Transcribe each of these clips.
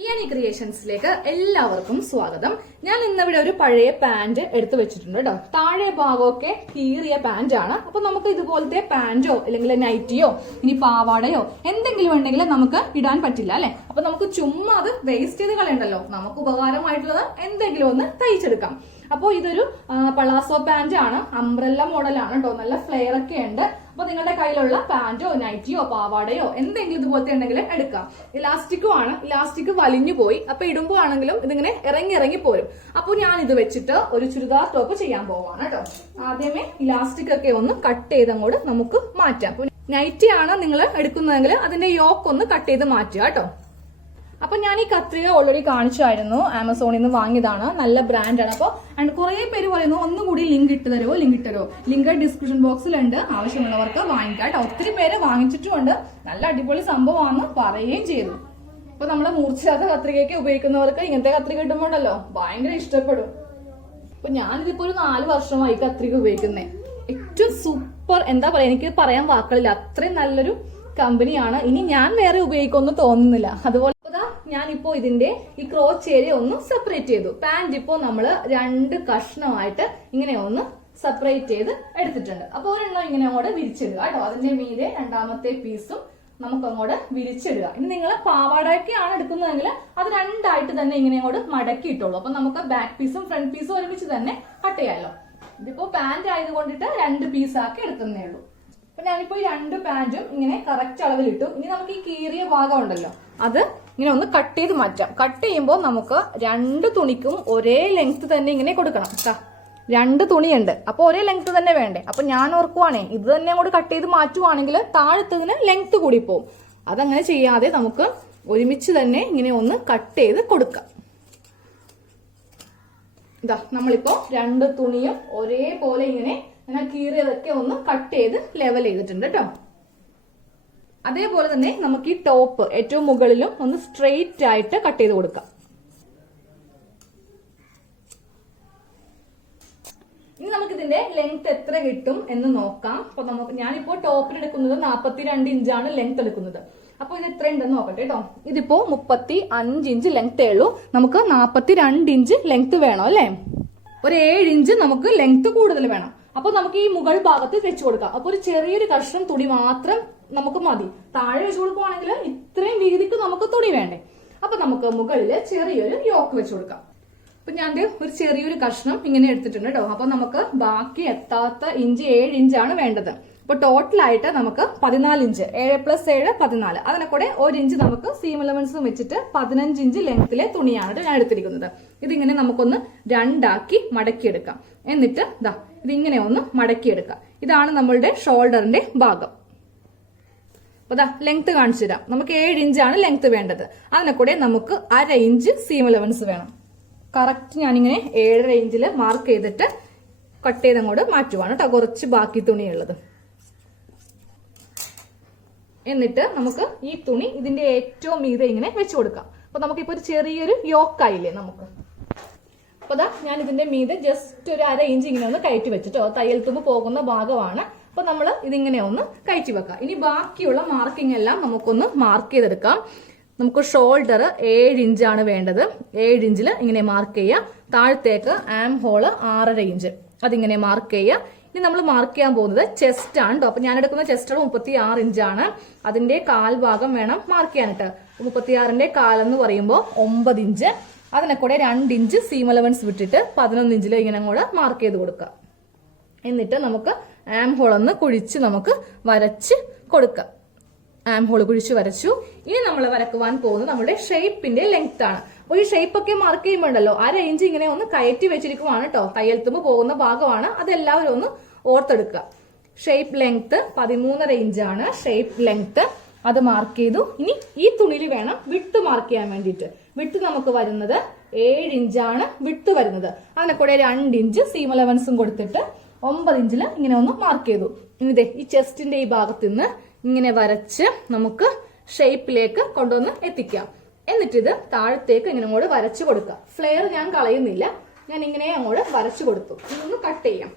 ഇയാനി ക്രിയേഷൻസിലേക്ക് എല്ലാവർക്കും സ്വാഗതം. ഞാൻ ഇന്നിവിടെ ഒരു പഴയ പാന്റ് എടുത്തു വെച്ചിട്ടുണ്ട് കേട്ടോ. താഴെ ഭാഗമൊക്കെ കീറിയ പാന്റ് ആണ്. അപ്പൊ നമുക്ക് ഇതുപോലത്തെ പാന്റോ അല്ലെങ്കിൽ നൈറ്റിയോ ഇനി പാവാടയോ എന്തെങ്കിലും ഉണ്ടെങ്കിൽ നമുക്ക് ഇടാൻ പറ്റില്ല അല്ലെ. അപ്പൊ നമുക്ക് ചുമ്മാ അത് വേസ്റ്റ് ചെയ്ത് കളയണ്ടല്ലോ. നമുക്ക് ഉപകാരമായിട്ടുള്ളത് എന്തെങ്കിലും ഒന്ന് തയ്ച്ചെടുക്കാം. അപ്പോൾ ഇതൊരു പളാസോ പാന്റ് ആണ്, അംബ്രല്ല മോഡലാണ് കേട്ടോ. നല്ല ഫ്ലെയർ ഒക്കെ ഉണ്ട്. അപ്പൊ നിങ്ങളുടെ കയ്യിലുള്ള പാന്റോ നൈറ്റിയോ പാവാടയോ എന്തെങ്കിലും ഇതുപോലത്തെ ഉണ്ടെങ്കിൽ എടുക്കാം. ഇലാസ്റ്റിക്കും ആണ്. ഇലാസ്റ്റിക് വലിഞ്ഞു പോയി. അപ്പൊ ഇടുമ്പോ ആണെങ്കിലും ഇതിങ്ങനെ ഇറങ്ങി പോരും. അപ്പൊ ഞാൻ ഇത് വെച്ചിട്ട് ഒരു ചുരിദാർ ടോപ്പ് ചെയ്യാൻ പോവാണ് കേട്ടോ. ആദ്യമേ ഇലാസ്റ്റിക് ഒക്കെ ഒന്ന് കട്ട് ചെയ്തങ്ങോട്ട് നമുക്ക് മാറ്റാം. നൈറ്റി ആണ് നിങ്ങൾ എടുക്കുന്നതെങ്കിൽ അതിന്റെ യോക്ക് ഒന്ന് കട്ട് ചെയ്ത് മാറ്റുക കേട്ടോ. അപ്പൊ ഞാൻ ഈ കത്രിക ഓൾറെഡി കാണിച്ചായിരുന്നു. ആമസോണിൽ നിന്ന് വാങ്ങിയതാണ്. നല്ല ബ്രാൻഡാണ്. അപ്പൊ കുറെ പേര് പറയുന്നു ഒന്നുകൂടി ലിങ്ക് ഇട്ട് തരുമോ. ലിങ്ക് ഡിസ്ക്രിപ്ഷൻ ബോക്സിലുണ്ട്. ആവശ്യമുള്ളവർക്ക് വാങ്ങിക്കാം കേട്ടോ. ഒത്തിരി പേര് വാങ്ങിച്ചിട്ടുമുണ്ട്. നല്ല അടിപൊളി സംഭവമാണെന്ന് പറയുകയും ചെയ്തു. അപ്പൊ നമ്മളെ മൂർച്ചയാത്ത കത്രികയൊക്കെ ഉപയോഗിക്കുന്നവർക്ക് ഇങ്ങനത്തെ കത്രിക കിട്ടുമ്പോണ്ടല്ലോ ഭയങ്കര ഇഷ്ടപ്പെടും. അപ്പൊ ഞാനിതിപ്പോ ഒരു 4 വർഷമായി കത്രിക ഉപയോഗിക്കുന്നേ. ഏറ്റവും സൂപ്പർ, എന്താ പറയാ, എനിക്ക് പറയാൻ വാക്കുകളില്ല. അത്രയും നല്ലൊരു കമ്പനിയാണ്. ഇനി ഞാൻ വേറെ ഉപയോഗിക്കുമെന്ന് തോന്നുന്നില്ല. അതുപോലെ ഞാനിപ്പോ ഇതിന്റെ ഈ ക്രോച്ച് ഏരിയ ഒന്ന് സെപ്പറേറ്റ് ചെയ്തു. പാന്റ് ഇപ്പോ നമ്മള് 2 കഷ്ണമായിട്ട് ഇങ്ങനെ ഒന്ന് സെപ്പറേറ്റ് ചെയ്ത് എടുത്തിട്ടുണ്ട്. അപ്പൊ ഒരെണ്ണം ഇങ്ങനെ അങ്ങോട്ട് വിരിച്ചിടുക കേട്ടോ. അതിന്റെ മീതെ രണ്ടാമത്തെ പീസും നമുക്ക് അങ്ങോട്ട് വിരിച്ചിടുക. ഇനി നിങ്ങൾ പാവാടയൊക്കെയാണ് എടുക്കുന്നതെങ്കിൽ അത് 2 ആയിട്ട് തന്നെ ഇങ്ങനെ അങ്ങോട്ട് മടക്കി ഇട്ടോളൂ. അപ്പൊ നമുക്ക് ബാക്ക് പീസും ഫ്രണ്ട് പീസും ഒരുമിച്ച് തന്നെ കട്ട് ചെയ്യാമല്ലോ. ഇതിപ്പോ പാന്റ് ആയതുകൊണ്ടിട്ട് 2 പീസാക്കി എടുക്കുന്നേ ഉള്ളൂ. അപ്പൊ ഞാനിപ്പോ ഈ 2 പാന്റും ഇങ്ങനെ കറക്റ്റ് അളവിലിട്ടു. ഇനി നമുക്ക് ഈ കീറിയ ഭാഗം ഉണ്ടല്ലോ അത് ഇങ്ങനെ ഒന്ന് കട്ട് ചെയ്ത് മാറ്റാം. കട്ട് ചെയ്യുമ്പോൾ നമുക്ക് 2 തുണിക്കും ഒരേ ലെങ്ത് തന്നെ ഇങ്ങനെ കൊടുക്കണം. 2 തുണിയുണ്ട്, അപ്പൊ ഒരേ ലെങ്ത് തന്നെ വേണ്ടേ. അപ്പൊ ഞാൻ ഓർക്കുവാണേ ഇത് തന്നെ അങ്ങോട്ട് കട്ട് ചെയ്ത് മാറ്റുവാണെങ്കിൽ താഴത്തതിന് ലെങ്ത് കൂടി പോവും. അതങ്ങനെ ചെയ്യാതെ നമുക്ക് ഒരുമിച്ച് തന്നെ ഇങ്ങനെ ഒന്ന് കട്ട് ചെയ്ത് കൊടുക്കാം. ഇതാ നമ്മളിപ്പോ 2 തുണിയും ഒരേപോലെ ഇങ്ങനെ കീറിയതൊക്കെ ഒന്ന് കട്ട് ചെയ്ത് ലെവൽ ചെയ്തിട്ടുണ്ട് കേട്ടോ. അതേപോലെ തന്നെ നമുക്ക് ഈ ടോപ്പ് ഏറ്റവും മുകളിലും ഒന്ന് സ്ട്രെയിറ്റ് ആയിട്ട് കട്ട് ചെയ്ത് കൊടുക്കാം. ഇനി നമുക്ക് ഇതിന്റെ ലെങ്ത് എത്ര കിട്ടും എന്ന് നോക്കാം. അപ്പൊ ഞാനിപ്പോ ടോപ്പിൽ എടുക്കുന്നത് 42 ഇഞ്ചാണ് ലെങ്ത് എടുക്കുന്നത്. അപ്പൊ ഇത് എത്ര ഉണ്ടെന്ന് നോക്കട്ടെ കേട്ടോ. ഇതിപ്പോ 35 ഇഞ്ച് ലെങ്തേ ഉള്ളൂ. നമുക്ക് 42 ഇഞ്ച് ലെങ്ത് വേണം അല്ലെ. ഒരു 7 ഇഞ്ച് നമുക്ക് ലെങ്ത് കൂടുതൽ വേണം. അപ്പൊ നമുക്ക് ഈ മുകൾ ഭാഗത്ത് വെച്ച് കൊടുക്കാം. അപ്പൊ ഒരു ചെറിയൊരു കഷ്ണം തുണി മാത്രം നമുക്ക് മതി. താഴെ വെച്ച് കൊടുക്കുവാണെങ്കിൽ ഇത്രയും വീതിക്ക് നമുക്ക് തുണി വേണ്ടേ. അപ്പൊ നമുക്ക് മുകളില് ചെറിയൊരു യോക്ക് വെച്ച് കൊടുക്കാം. അപ്പൊ ഞാൻ ഒരു ചെറിയൊരു കഷ്ണം ഇങ്ങനെ എടുത്തിട്ടുണ്ട് കേട്ടോ. അപ്പൊ നമുക്ക് ബാക്കി എത്താത്ത ഇഞ്ച് 7 ഇഞ്ചാണ് വേണ്ടത്. അപ്പൊ ടോട്ടലായിട്ട് നമുക്ക് 14 ഇഞ്ച്, 7 + 7 14. അതിനെ കൂടെ 1 ഇഞ്ച് നമുക്ക് സീം അലവൻസും വെച്ചിട്ട് 15 ഇഞ്ച് ലെങ്ത്തിലെ തുണിയാണ് ഞാൻ എടുത്തിരിക്കുന്നത്. ഇതിങ്ങനെ നമുക്കൊന്ന് 2 ആക്കി മടക്കിയെടുക്കാം. എന്നിട്ട് ഇതാ ഇതിങ്ങനെ ഒന്ന് മടക്കിയെടുക്കാം. ഇതാണ് നമ്മളുടെ ഷോൾഡറിന്റെ ഭാഗം. അപ്പൊ ഇതാ ലെങ്ത് കാണിച്ചു തരാം. നമുക്ക് 7 ഇഞ്ചാണ് ലെങ്ത് വേണ്ടത്. അതിനെ കൂടെ നമുക്ക് 1/2 ഇഞ്ച് സീം അലവൻസ് വേണം. കറക്റ്റ് ഞാനിങ്ങനെ 7.5 ഇഞ്ചിൽ മാർക്ക് ചെയ്തിട്ട് കട്ട് ചെയ്തങ്ങോട്ട് മാറ്റുവാണ് കേട്ടോ. കുറച്ച് ബാക്കി തുണിയുള്ളത്. എന്നിട്ട് നമുക്ക് ഈ തുണി ഇതിന്റെ ഏറ്റവും മീതെ ഇങ്ങനെ വെച്ച് കൊടുക്കാം. അപ്പൊ നമുക്കിപ്പോ ഒരു ചെറിയൊരു യോക്കായില്ലേ നമുക്ക്. അപ്പൊ ദാ ഞാൻ ഇതിന്റെ മീതെ ജസ്റ്റ് ഒരു 1/2 ഇഞ്ച് ഇങ്ങനെ ഒന്ന് കയറ്റി വെച്ചിട്ടോ. തയ്യൽ തുമ്പ് പോകുന്ന ഭാഗമാണ്. അപ്പൊ നമ്മൾ ഇതിങ്ങനെ ഒന്ന് കയറ്റി വെക്കാം. ഇനി ബാക്കിയുള്ള മാർക്കിംഗ് എല്ലാം നമുക്കൊന്ന് മാർക്ക് ചെയ്തെടുക്കാം. നമുക്ക് ഷോൾഡർ 7 ഇഞ്ചാണ് വേണ്ടത്. 7 ഇഞ്ചിൽ ഇങ്ങനെ മാർക്ക് ചെയ്യുക. താഴത്തേക്ക് ആം ഹോള് 6.5 ഇഞ്ച് അതിങ്ങനെ മാർക്ക് ചെയ്യുക. ഇനി നമ്മൾ മാർക്ക് ചെയ്യാൻ പോകുന്നത് ചെസ്റ്റ് ആണ് കേട്ടോ. അപ്പൊ ഞാൻ എടുക്കുന്ന ചെസ്റ്റ് 36 ഇഞ്ചാണ്. അതിന്റെ കാൽ ഭാഗം വേണം മാർക്ക് ചെയ്യാനിട്ട്. 36ന്റെ കാലെന്ന് പറയുമ്പോൾ 9 ഇഞ്ച്. അതിനെ കൂടെ 2 ഇഞ്ച് സീം അലവൻസ് വിട്ടിട്ട് 11 ഇഞ്ചിൽ ഇങ്ങനെ കൂടെ മാർക്ക് ചെയ്ത് കൊടുക്കുക. എന്നിട്ട് നമുക്ക് ആം ഹോൾ ഒന്ന് കുഴിച്ച് നമുക്ക് വരച്ച് കൊടുക്കാം. ആം ഹോൾ കുഴിച്ച് വരച്ചു. ഇനി നമ്മൾ വരക്കുവാൻ പോകുന്നത് നമ്മുടെ ഷേപ്പിന്റെ ലെങ്ത് ആണ്. അപ്പൊ ഈ ഷേപ്പ് ഒക്കെ മാർക്ക് ചെയ്യുമ്പോണ്ടല്ലോ 1/2 ഇഞ്ച് ഇങ്ങനെ ഒന്ന് കയറ്റി വെച്ചിരിക്കുവാണ് കേട്ടോ. തയ്യൽ തുമ്പ് പോകുന്ന ഭാഗമാണ്. അതെല്ലാവരും ഒന്ന് ഓർത്തെടുക്കുക. ഷേപ്പ് ലെങ്ത് 13.5 ഇഞ്ചാണ് ഷേപ്പ് ലെങ്ത്. അത് മാർക്ക് ചെയ്തു. ഇനി ഈ തുണിയിൽ വേണം വിട്ട് മാർക്ക് ചെയ്യാൻ വേണ്ടിയിട്ട്. വിട്ട് നമുക്ക് വരുന്നത് 7 ഇഞ്ചാണ് വിട്ട് വരുന്നത്. അതിനെ കൂടെ 2 ഇഞ്ച് സീം അലവൻസും കൊടുത്തിട്ട് 9 ഇഞ്ചിൽ ഇങ്ങനെ ഒന്ന് മാർക്ക് ചെയ്തു. ഇനി ഈ ചെസ്റ്റിന്റെ ഈ ഭാഗത്ത് നിന്ന് ഇങ്ങനെ വരച്ച് നമുക്ക് ഷേപ്പിലേക്ക് കൊണ്ടുവന്ന് എത്തിക്കാം. എന്നിട്ട് ഇത് താഴത്തേക്ക് ഇങ്ങനെ അങ്ങോട്ട് വരച്ചു കൊടുക്കുക. ഫ്ലെയർ ഞാൻ കളയുന്നില്ല. ഞാൻ ഇങ്ങനെ അങ്ങോട്ട് വരച്ചു കൊടുത്തു. ഇതൊന്ന് കട്ട് ചെയ്യാം.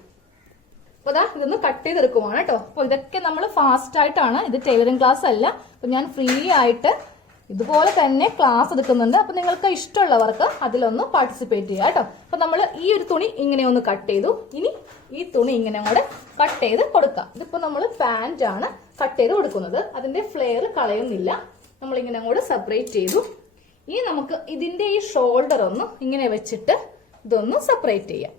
അപ്പൊ ഇതാ ഇതൊന്ന് കട്ട് ചെയ്തെടുക്കുവാണ് കേട്ടോ. അപ്പൊ ഇതൊക്കെ നമ്മൾ ഫാസ്റ്റ് ആയിട്ടാണ്. ഇത് ടൈലറിംഗ് ക്ലാസ് അല്ല. അപ്പൊ ഞാൻ ഫ്രീ ആയിട്ട് ഇതുപോലെ തന്നെ ക്ലാസ് എടുക്കുന്നുണ്ട്. അപ്പൊ നിങ്ങൾക്ക് ഇഷ്ടമുള്ളവർക്ക് അതിലൊന്ന് പാർട്ടിസിപ്പേറ്റ് ചെയ്യാം കേട്ടോ. അപ്പൊ നമ്മൾ ഈ ഒരു തുണി ഇങ്ങനെ ഒന്ന് കട്ട് ചെയ്തു. ഇനി ഈ തുണി ഇങ്ങനെ കൂടെ കട്ട് ചെയ്ത് കൊടുക്കാം. ഇതിപ്പോ നമ്മൾ പാന്റ് ആണ് കട്ട് ചെയ്ത് കൊടുക്കുന്നത്. അതിന്റെ ഫ്ലെയർ കളയുന്നില്ല. നമ്മൾ ഇങ്ങനെ കൂടെ സെപ്പറേറ്റ് ചെയ്തു. ഇനി നമുക്ക് ഇതിന്റെ ഈ ഷോൾഡർ ഒന്ന് ഇങ്ങനെ വെച്ചിട്ട് ഇതൊന്ന് സെപ്പറേറ്റ് ചെയ്യാം.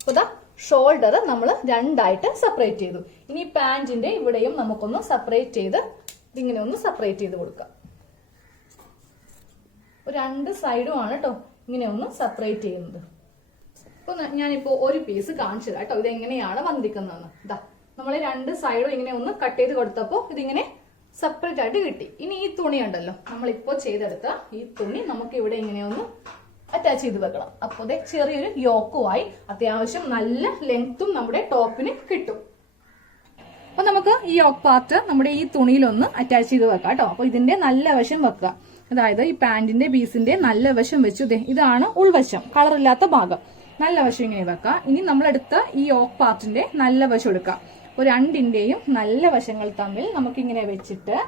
അപ്പൊ ഷോൾഡർ നമ്മൾ രണ്ടായിട്ട് സെപ്പറേറ്റ് ചെയ്തു. ഇനി പാന്റിന്റെ ഇവിടെയും നമുക്കൊന്ന് സെപ്പറേറ്റ് ചെയ്ത് ഇതിങ്ങനെ ഒന്ന് സെപ്പറേറ്റ് ചെയ്ത് കൊടുക്കാം. രണ്ട് സൈഡും ആണ് കേട്ടോ ഇങ്ങനെ ഒന്ന് സെപ്പറേറ്റ് ചെയ്യുന്നത്. അപ്പൊ ഞാനിപ്പോ ഒരു പീസ് കാണിച്ചു തരാം കേട്ടോ, ഇതെങ്ങനെയാണ് വന്നിരിക്കുന്നതെന്ന്. ഇതാ നമ്മൾ രണ്ട് സൈഡും ഇങ്ങനെ ഒന്ന് കട്ട് ചെയ്ത് കൊടുത്തപ്പോ ഇതിങ്ങനെ സെപ്പറേറ്റ് ആയിട്ട് കിട്ടി. ഇനി ഈ തുണി ഉണ്ടല്ലോ, നമ്മളിപ്പോ ചെയ്തെടുത്ത ഈ തുണി നമുക്ക് ഇവിടെ ഇങ്ങനെ ഒന്ന് അറ്റാച്ച് ചെയ്ത് വെക്കണം. അപ്പൊ അതെ ചെറിയൊരു യോക്കുമായി അത്യാവശ്യം നല്ല ലെങ്ത്തും നമ്മുടെ ടോപ്പിന് കിട്ടും. അപ്പൊ നമുക്ക് ഈ യോക്ക് പാർട്ട് നമ്മുടെ ഈ തുണിയിലൊന്ന് അറ്റാച്ച് ചെയ്ത് വെക്കാം കേട്ടോ. അപ്പൊ ഇതിന്റെ നല്ല വശം വെക്കുക. അതായത് ഈ പാന്റിന്റെ പീസിന്റെ നല്ല വശം വെച്ചു. ഇതാണ് ഉൾവശം, കളറില്ലാത്ത ഭാഗം. നല്ല വശം ഇങ്ങനെ വെക്കാം. ഇനി നമ്മളെടുത്ത ഈ യോക്ക് പാർട്ടിന്റെ നല്ല വശം എടുക്കാം. ഒരു രണ്ടിന്റെയും നല്ല വശങ്ങൾ തമ്മിൽ നമുക്കിങ്ങനെ വെച്ചിട്ട്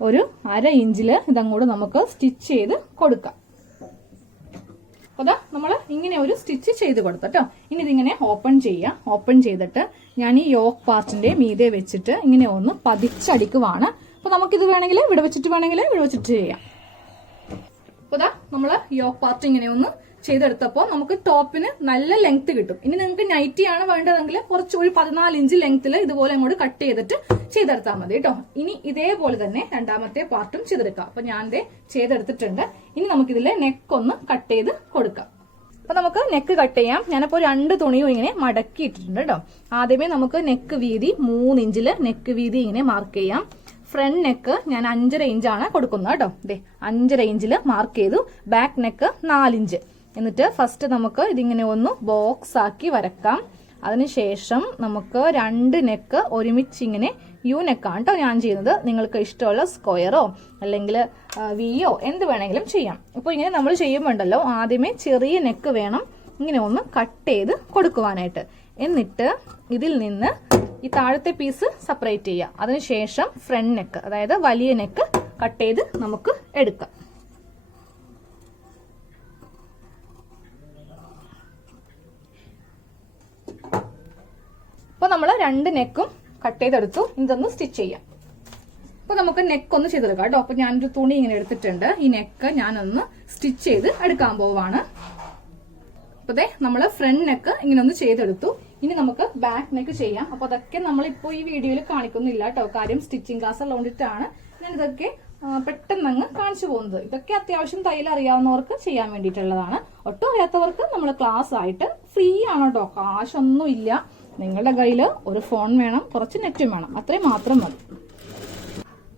ഒരു 1/2 ഇഞ്ചില് ഇതങ്ങോട്ട് നമുക്ക് സ്റ്റിച്ച് ചെയ്ത് കൊടുക്കാം. അതാ നമ്മൾ ഇങ്ങനെ ഒരു സ്റ്റിച്ച് ചെയ്ത് കൊടുത്തട്ടോ. ഇനി ഇതിങ്ങനെ ഓപ്പൺ ചെയ്യാം. ഓപ്പൺ ചെയ്തിട്ട് ഞാൻ ഈ യോക്ക് പാർട്ടിന്റെ മീതെ വെച്ചിട്ട് ഇങ്ങനെ ഒന്ന് പതിച്ചടിക്കുവാണ്. അപ്പൊ നമുക്കിത് വേണമെങ്കിൽ ഇവിടെ വെച്ചിട്ട് ചെയ്യാം. അപ്പൊ ഇതാ നമ്മള് യോക്ക് പാർട്ട് ഇങ്ങനെ ഒന്ന് ചെയ്തെടുത്തപ്പോ നമുക്ക് ടോപ്പിന് നല്ല ലെങ്ത് കിട്ടും. ഇനി നിങ്ങൾക്ക് നൈറ്റി ആണ് വേണ്ടതെങ്കിൽ കുറച്ച് ഒരു 14 ഇഞ്ച് ലെങ്ത്തിൽ ഇതുപോലെ അങ്ങോട്ട് കട്ട് ചെയ്തിട്ട് ചെയ്തെടുത്താൽ മതി കേട്ടോ. ഇനി ഇതേപോലെ തന്നെ രണ്ടാമത്തെ പാർട്ടും ചെയ്തെടുക്കാം. അപ്പൊ ഞാൻ ചെയ്തെടുത്തിട്ടുണ്ട്. ഇനി നമുക്കിതിലെ നെക്ക് ഒന്ന് കട്ട് ചെയ്ത് കൊടുക്കാം. അപ്പൊ നമുക്ക് നെക്ക് കട്ട് ചെയ്യാം. ഞാനിപ്പോ 2 തുണിയും ഇങ്ങനെ മടക്കി ഇട്ടിട്ടുണ്ട് കേട്ടോ. ആദ്യമേ നമുക്ക് നെക്ക് വീതി 3 ഇഞ്ചില് നെക്ക് വീതി ഇങ്ങനെ മാർക്ക് ചെയ്യാം. ഫ്രണ്ട് നെക്ക് ഞാൻ 5.5 ഇഞ്ചാണ് കൊടുക്കുന്നത് കേട്ടോ. 5.5 ഇഞ്ചില് മാർക്ക് ചെയ്തു. Back neck 4 inch. എന്നിട്ട് ഫസ്റ്റ് നമുക്ക് ഇതിങ്ങനെ ഒന്ന് ബോക്സ് ആക്കി വരക്കാം. അതിനുശേഷം നമുക്ക് 2 നെക്ക് ഒരുമിച്ച് ഇങ്ങനെ യു നെക്കാണ് കേട്ടോ ഞാൻ ചെയ്യുന്നത്. നിങ്ങൾക്ക് ഇഷ്ടമുള്ള സ്ക്വയറോ അല്ലെങ്കിൽ വിയോ എന്ത് വേണമെങ്കിലും ചെയ്യാം. അപ്പോൾ ഇങ്ങനെ നമ്മൾ ചെയ്യുമ്പോണ്ടല്ലോ ആദ്യമേ ചെറിയ നെക്ക് വേണം ഇങ്ങനെ ഒന്ന് കട്ട് ചെയ്ത് കൊടുക്കുവാനായിട്ട്. എന്നിട്ട് ഇതിൽ നിന്ന് ഈ താഴത്തെ പീസ് സെപ്പറേറ്റ് ചെയ്യുക. അതിനുശേഷം ഫ്രണ്ട് നെക്ക്, അതായത് വലിയ നെക്ക് കട്ട് ചെയ്ത് നമുക്ക് എടുക്കാം. അപ്പൊ നമ്മൾ 2 നെക്കും കട്ട് ചെയ്തെടുത്തു. ഇതൊന്ന് സ്റ്റിച്ച് ചെയ്യാം. അപ്പൊ നമുക്ക് നെക്ക് ഒന്ന് ചെയ്തെടുക്കാം കേട്ടോ. അപ്പൊ ഞാനൊരു തുണി ഇങ്ങനെ എടുത്തിട്ടുണ്ട്. ഈ നെക്ക് ഞാനൊന്ന് സ്റ്റിച്ച് ചെയ്ത് എടുക്കാൻ പോവാണ്. അപ്പൊ നമ്മള് ഫ്രണ്ട് നെക്ക് ഇങ്ങനെ ഒന്ന് ചെയ്തെടുത്തു. ഇനി നമുക്ക് ബാക്ക് നെക്ക് ചെയ്യാം. അപ്പൊ അതൊക്കെ നമ്മളിപ്പോ ഈ വീഡിയോയിൽ കാണിക്കുന്നില്ല കേട്ടോ. കാര്യം സ്റ്റിച്ചിങ് ക്ലാസ് ഉള്ളതുകൊണ്ടിട്ടാണ് ഞാൻ ഇതൊക്കെ പെട്ടെന്ന് കാണിച്ചു പോകുന്നത്. ഇതൊക്കെ അത്യാവശ്യം തയ്യൽ അറിയാവുന്നവർക്ക് ചെയ്യാൻ വേണ്ടിയിട്ടുള്ളതാണ്. ഒട്ടും അറിയാത്തവർക്ക് നമ്മൾ ക്ലാസ് ആയിട്ട് ഫ്രീ ആണ് കേട്ടോ. കാശൊന്നും ഇല്ല. നിങ്ങളുടെ കയ്യിൽ ഒരു ഫോൺ വേണം, കുറച്ച് നെറ്റും വേണം, അത്രയും മാത്രം മതി.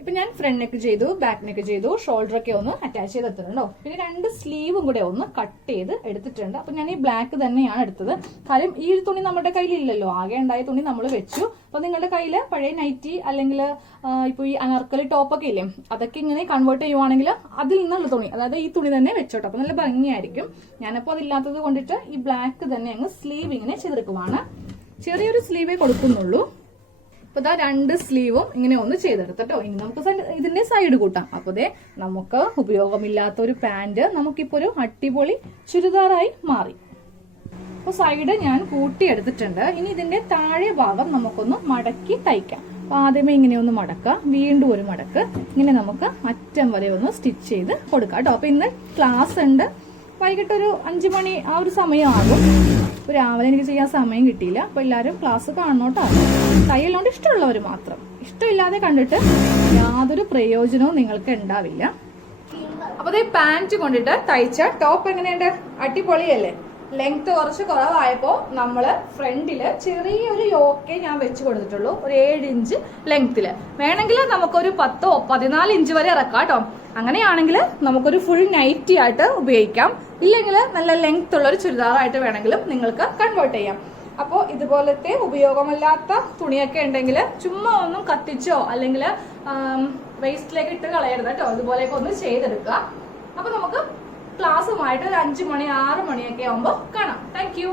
ഇപ്പൊ ഞാൻ ഫ്രണ്ട് നെക്ക് ചെയ്തു, ബാക്ക് നെക്ക് ചെയ്തു, ഷോൾഡർ ഒക്കെ ഒന്ന് അറ്റാച്ച് ചെയ്തെടുത്തിട്ടുണ്ടോ. പിന്നെ 2 സ്ലീവും കൂടെ ഒന്ന് കട്ട് ചെയ്ത് എടുത്തിട്ടുണ്ട്. അപ്പൊ ഞാൻ ഈ ബ്ലാക്ക് തന്നെയാണ് എടുത്തത്. കാര്യം ഈ ഒരു തുണി നമ്മുടെ കയ്യിൽ ഇല്ലല്ലോ, ആകെ ഉണ്ടായ തുണി നമ്മൾ വെച്ചു. അപ്പൊ നിങ്ങളുടെ കയ്യിൽ പഴയ നൈറ്റി അല്ലെങ്കിൽ ഇപ്പൊ ഈ അനാർക്കലി ടോപ്പൊക്കെ ഇല്ലേ, അതൊക്കെ ഇങ്ങനെ കൺവേർട്ട് ചെയ്യുവാണെങ്കിൽ അതിൽ നിന്നുള്ള തുണി, അതായത് ഈ തുണി തന്നെ വെച്ചോട്ടോ. അപ്പൊ നല്ല ഭംഗിയായിരിക്കും. ഞാനപ്പോ അതില്ലാത്തത് കൊണ്ടിട്ട് ഈ ബ്ലാക്ക് തന്നെ അങ്ങ് സ്ലീവ് ഇങ്ങനെ ചെയ്തെടുക്കുവാണ്. ചെറിയൊരു സ്ലീവേ കൊടുക്കുന്നുള്ളൂ. അപ്പൊ 2 സ്ലീവും ഇങ്ങനെ ഒന്ന് ചെയ്തെടുത്തട്ടോ. ഇനി നമുക്ക് ഇതിന്റെ സൈഡ് കൂട്ടാം. അപ്പൊ നമുക്ക് ഉപയോഗമില്ലാത്ത ഒരു പാന്റ് നമുക്കിപ്പോ ഒരു അടിപൊളി ചുരിദാറായി മാറി. അപ്പൊ സൈഡ് ഞാൻ കൂട്ടിയെടുത്തിട്ടുണ്ട്. ഇനി ഇതിന്റെ താഴെ ഭാഗം നമുക്കൊന്ന് മടക്കി തയ്ക്കാം. അപ്പൊ ആദ്യമേ ഇങ്ങനെ ഒന്ന് മടക്കാം, വീണ്ടും ഒരു മടക്ക്, ഇങ്ങനെ നമുക്ക് അറ്റം വരെ ഒന്ന് സ്റ്റിച്ച് ചെയ്ത് കൊടുക്കാം കേട്ടോ. അപ്പൊ ഇന്ന് ക്ലാസ് ഉണ്ട്. വൈകിട്ട് ഒരു 5 മണി ആ ഒരു സമയമാകും. രാവിലെ എനിക്ക് ചെയ്യാൻ സമയം കിട്ടിയില്ല. അപ്പൊ എല്ലാവരും ക്ലാസ് കാണണോട്ടോ. തയ്യലോണ്ട് ഇഷ്ടമുള്ളവർ മാത്രം. ഇഷ്ടമില്ലാതെ കണ്ടിട്ട് യാതൊരു പ്രയോജനവും നിങ്ങൾക്ക് ഉണ്ടാവില്ല. അപ്പൊ പാന്റ് കൊണ്ടിട്ട് തയ്ച്ച ടോപ്പ് എങ്ങനെയുണ്ട്? അടിപൊളിയല്ലേ? ലെങ്ത് കുറച്ച് കുറവായപ്പോ നമ്മള് ഫ്രണ്ടില് ചെറിയൊരു യോക്കേ ഞാൻ വെച്ച് കൊടുത്തിട്ടുള്ളൂ. ഒരു 7 ഇഞ്ച് ലെങ്തില്. വേണമെങ്കിൽ നമുക്കൊരു 10 or 14 ഇഞ്ച് വരെ ഇറക്കാം കേട്ടോ. അങ്ങനെയാണെങ്കിൽ നമുക്കൊരു ഫുൾ നൈറ്റി ആയിട്ട് ഉപയോഗിക്കാം. ഇല്ലെങ്കിൽ നല്ല ലെങ്ത് ഉള്ള ഒരു ചുരിദാറായിട്ട് വേണമെങ്കിലും നിങ്ങൾക്ക് കൺവേർട്ട് ചെയ്യാം. അപ്പോൾ ഇതുപോലത്തെ ഉപയോഗമല്ലാത്ത തുണിയൊക്കെ ഉണ്ടെങ്കിൽ ചുമ്മാ ഒന്നും കത്തിച്ചോ അല്ലെങ്കിൽ വേസ്റ്റിലേക്ക് ഇട്ട് കളയരുത് കേട്ടോ. ഇതുപോലെയൊക്കെ ഒന്ന് ചെയ്തെടുക്കുക. അപ്പൊ നമുക്ക് ക്ലാസ്സുമായിട്ട് ഒരു 5 മണി 6 മണിയൊക്കെ ആവുമ്പോൾ കാണാം. Thank you.